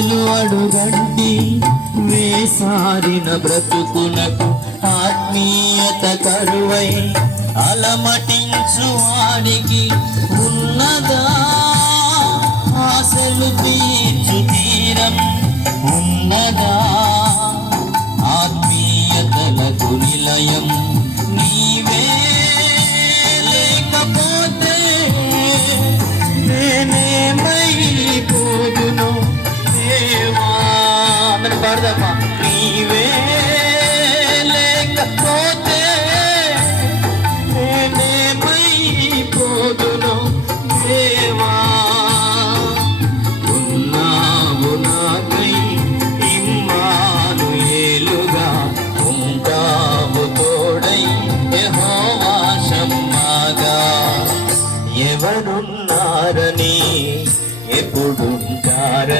ఆశలు అడుగండి. వేసారిన బ్రతుకునకు ఆత్మీయత కరువై అలమటించు వారికి ఉన్నదా? ఆశలు తీ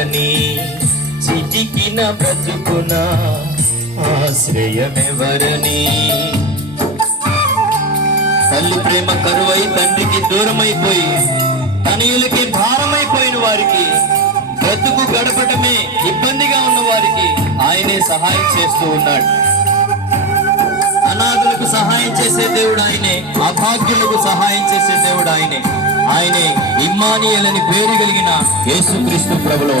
ఎప్పుడుంటారని చిటికిన బ్రతుకున ఆశ్రయమెవరని? తల్లి ప్రేమ కరువై తండ్రికి దూరమైపోయి తనయులకి భారమైపోయిన వారికి బ్రతుకు గడపటమే ఇబ్బందిగా ఉన్న వారికి ఆయనే సహాయం చేస్తూ ఉన్నాడు. అనాథులకు సహాయం చేసే దేవుడు ఆయనే అభాగ్యులకు సహాయం చేసే దేవుడు ఆయనే. ఆయనే ఇమ్మానియలని పేరు కలిగిన యేసుక్రీస్తు ప్రభులవ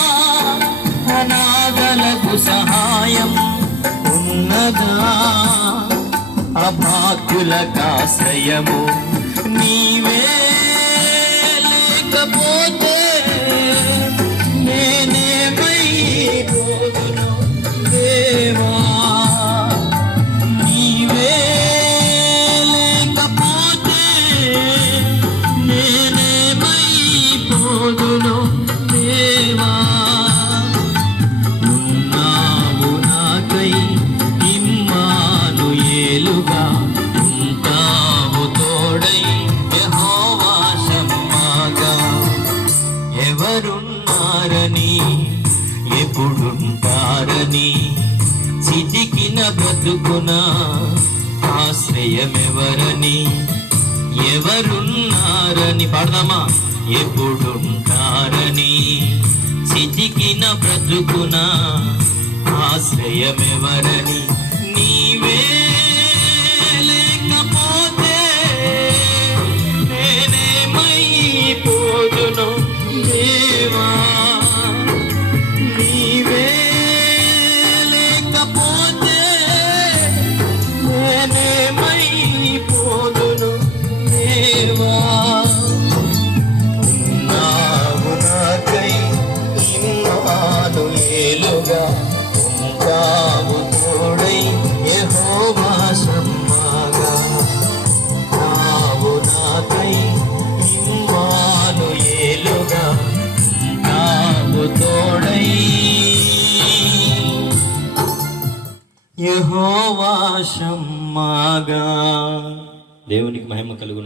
ఉన్నదా అభాగ్యులకాశ్రయము నీవే లేకపోతే నేనేమైపోదును దేవా నీవే లేకపోతే నేనేమైపోదును ఎవరున్నారని ఎప్పుడుంటారని చిటికిన బ్రతుకున ఆశ్రయమెవరని ఎవరున్నారని పాడదామా? ఎప్పుడుంటారని చిటికిన బ్రతుకున ఆశ్రయమెవరని నీవే ఇమ్మానుయేలుగా ఉంటావు తోడై యెహోవా షమ్మాగా నావు నాకై ఇమ్మానుయేలుగా ఉంటావు తోడై. యెహోవా షమ్మాగా దేవునికి మహిమ కలుగును.